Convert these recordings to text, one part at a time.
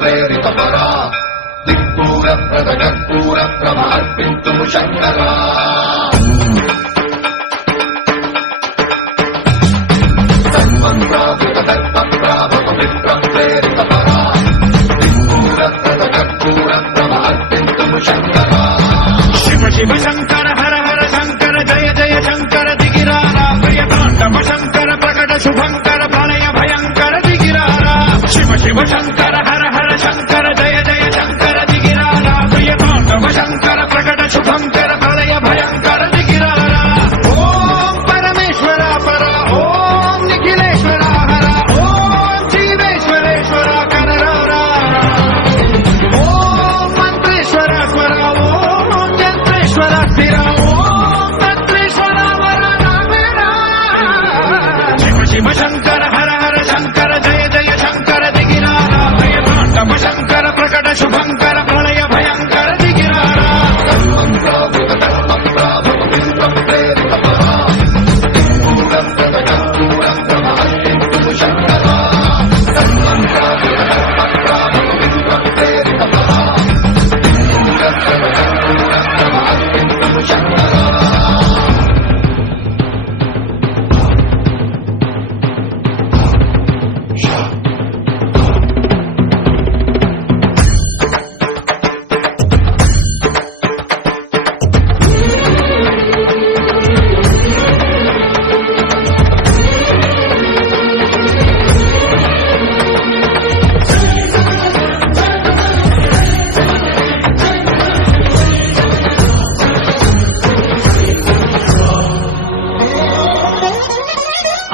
प्रेरितपरा दिक्पूरप्रदकर्पूरप्रभ अर्पिन्तुं शङ्करा प्रेरितपरा दिक्पूरप्रदकर्पूरप्रभ अर्पिन्तुं शङ्करा शिव शिव शङ्कर हर हर शङ्कर जय जय शङ्कर दिगिरारा प्रियताण्डव शङ्कर प्रकट शुभङ्कर प्रलय भयङ्कर दिगिरारा शिव शिव शङ्कर हर हर शङ्कर जय जय शङ्कर दिगिरारा प्रियताण्डव शङ्कर प्रकट शुभङ्कर प्रलय भयङ्कर दिगिरारा ॐ परमेश्वर पर ॐ निखिलेश्वर हर ॐ जीवेश्वरेश्वर कररारा ॐ मन्त्रेश्वर स्वर ॐ यन्त्रेश्वर स्थिर ॐ तन्त्रेश्वर वरदामेरा शिव शिव शङ्कर हर हर शङ्कर जय जय शङ्कर दिगिरारा प्रियताण्डव शङ्कर प्रकट शुभङ्कर प्रलय भयङ्कर दिगिरारा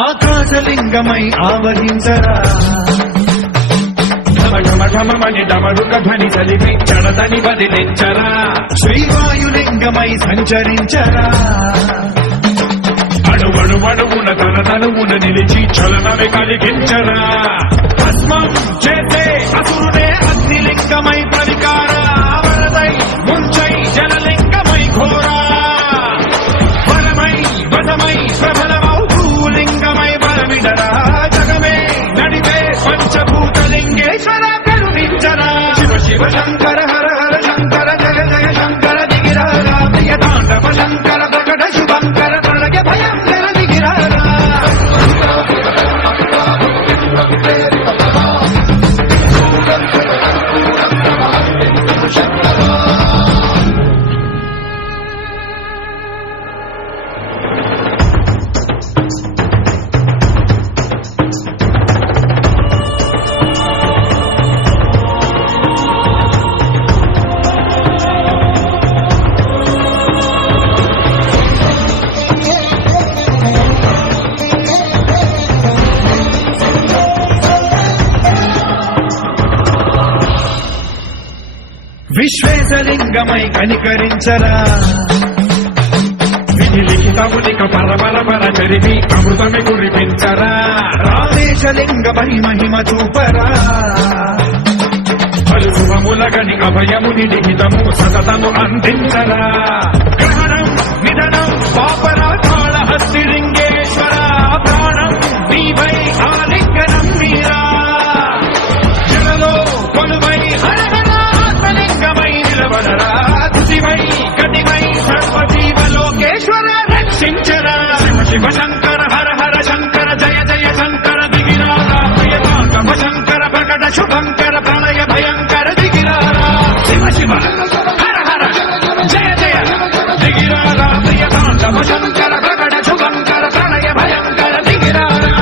ఆకాశలింగమై ఆవహించరా ఢమ ఢమ ఢమమని డమరుక ధ్వని చలిపి చడదని బదిలించరా శ్రీవాయులింగమై సంచరించరా అణువణువున తన తనువున నిలిచి చలనమే కలిగించరా భస్మం చేసే అసురుడే అగ్నిలింగమై ప్రవికార వరదై ముంచై జలలింగమై ఘోరా వరమై వదమై ప్రబలమౌ లింగమై బలమిడరా జగమే నడిపే పంచభూతలింగేశ్వర కరుణించరా శివ శివ శంకర హర హర శంకర జయ జయ శంకర దిగిరారా ప్రియతాండవ శంకర ప్రకట శుభంకర ప్రళయ భయంకర దిగిరారా విశ్వేశలింగమై కనికరించరా విధి లిఖితమునిక పరపర చరివి అమృతమి కురిపించరా రామేశలింగమై మహిమ చూపరా పలు శుభములగని అభయముని లిఖితము సతతము అందించరా గ్రహణం నిధనం పాపరా కాళహస్తిలింగేశ్వర ప్రాణం నీవై ఆలింగనం మీరా జలలో కొలువై హర లింగమై నిలబడరా తుదివై గతివై సర్వజీవలోకేశ్వర రక్షించరా శివ శివ శంకర హర హర శంకర జయ జయ శంకర దిగిరారా ప్రియతాండవ శంకర ప్రకట శుభంకర ప్రళయ భయంకర దిగిరారా శివ శివ హర హర జయ జయ దిగిరారా ప్రియతాండవ శంకర ప్రకట శుభంకర ప్రళయ భయంకర దిగిరారా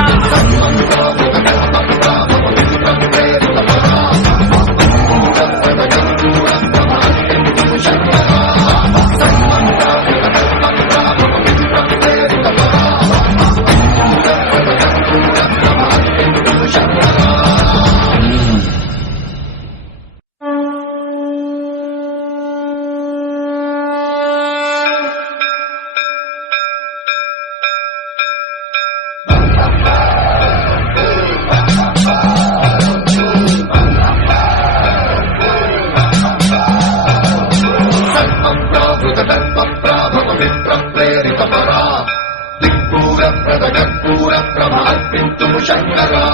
प्रेरितपरा दिक्पूरप्रदकर्पूरप्रभ अर्पिन्तुं शङ्करा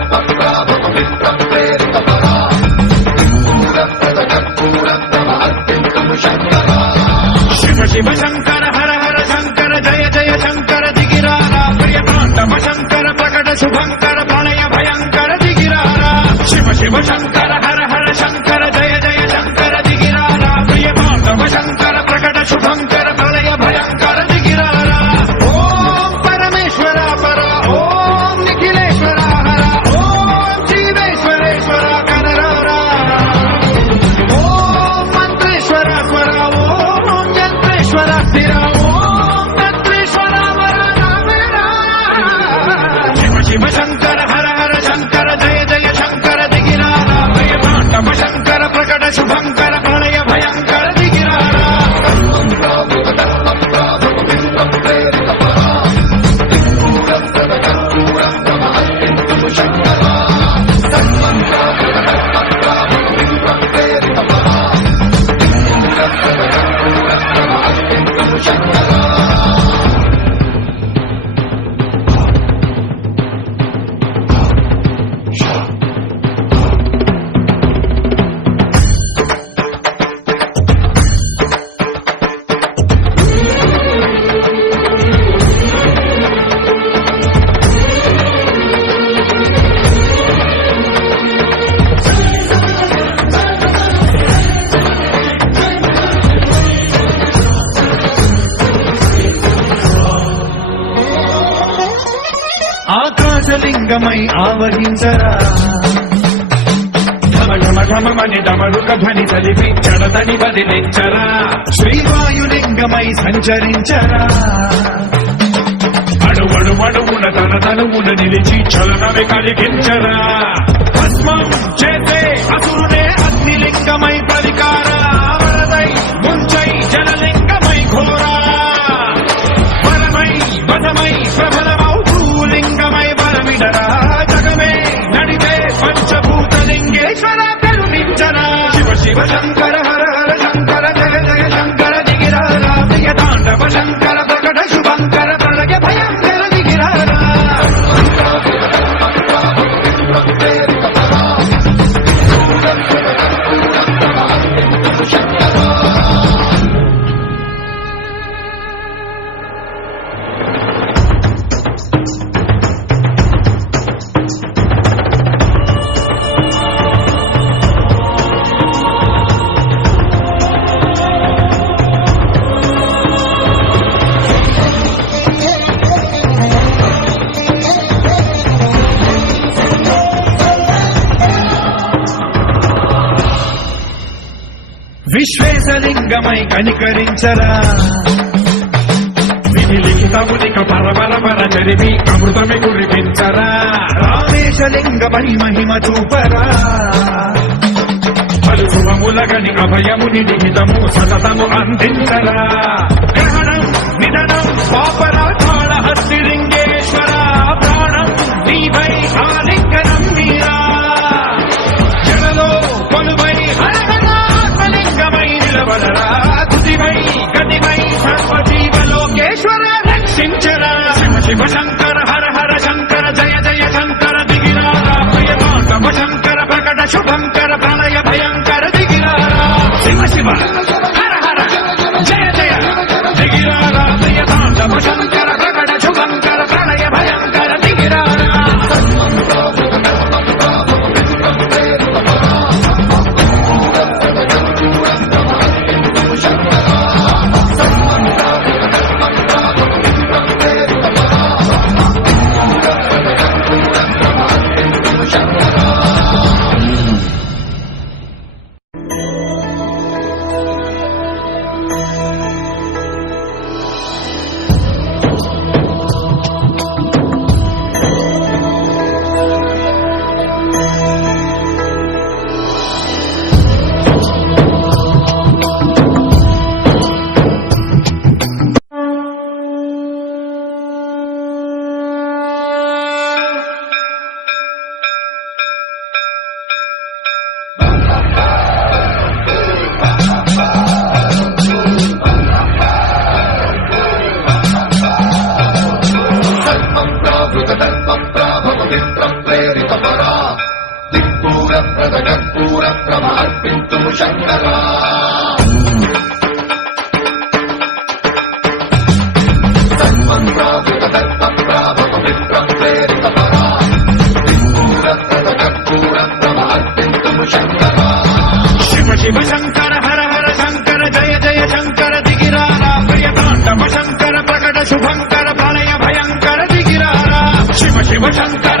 पवित्रं प्रेरितपरा कर्पूरप्रभ अर्पिन्तुं शङ्करा शिव शिव शङ्कर हर हर शङ्कर जय जय शङ्कर दिगिरारा प्रियताण्डव शङ्कर प्रकट शुभङ्कर प्रलय भयङ्कर दिगिरारा शिव शिव शङ्कर हर हर शङ्कर जय जय शङ्कर दिगिरारा प्रियताण्डव शङ्कर प्रकट शुभङ्कर प्रलय भयङ्कर दिगिरारा ॐ परमेश्वरा परा ॐ निखिलेश्वरा हर ॐ जीवेश्वरेश्वर कनरारा ॐ मन्त्रेश्वरा स्वरा ॐ यन्त्रेश्वरा स्थिरा ॐ तन्त्रेश्वरा वरदामेरा शिव शिव शङ्कर हर हर शङ्कर जय जय शङ्कर दिगिरारा प्रियताण्डव शङ्कर प्रकट शुभङ्कर प्रलय भयङ्कर दिगिरारा पवित्रं प्रेरितपरा कर्पूरप्रभ अर्पिन्तुं शङ्करा पवित्रं प्रेरितपरा कर्पूरप्रभ अर्पिन्तुं शङ्करा ఆకాశలింగమై ఆవహించరా ఢమ ఢమ ఢమమని డమరుక ధ్వని చలిపి చడదని వదిలించరా శ్రీవాయులింగమై సంచరించరా అడువడువడువున తన తనువున నిలిచి చలనమే కలిగించరా భస్మం చేసే అసురునే అగ్నిలింగమై పరికారా వరదై ముంచై జలలింగమై ఘోరా వరమై వదమై ప్రబలమౌ భూలింగమై వరమిడరా జగమే నడిపే పంచభూతలింగేశ్వర కరుణించరా శివ శివ శంకర హర హర శంకర జయ జయ శంకర దిగిరారా ప్రియతాండవ శంకర ప్రకట శుభంకర ప్రళయ భయంకర దిగిరారా पवित्रं प्रेरितपरा कर्पूरप्रभ अर्पिन्तुं शङ्करा విశ్వేశలింగమై కనికరించరా వినిలిఖితమునిక పరపరపర చరిమి అమృతమి కురిపించరా రామేశలింగమై మహిమ చూపరా పలు శుభములగని అభయముని నిహితము సతతము అందించరా గ్రహణం నిధనం పాపరాధాళ హస్తిలింగేశ్వర ప్రాణం నీవై ఆలింగనం మీరా జలలో కొలువై హరహరాత్మలింగమై నిలబడరా తుదివై గతివై సర్వజీవలోకేశ్వర రక్షించరా శివ శివ శంకర హర హర శంకర జయ జయ శంకర దిగిరారా ప్రియతాండవ శంకర ప్రకట శుభంకర ప్రళయ భయంకర దిగిరారా శివ శివ హర హర జయ జయ దిగిరారా ప్రియతాండవ శంకర ప్రకట శుభంకర ప్రళయ భయంకర దిగిరారా శుభంకర ప్రళయ భయంకర దిగిరారా శివ శివ శంకర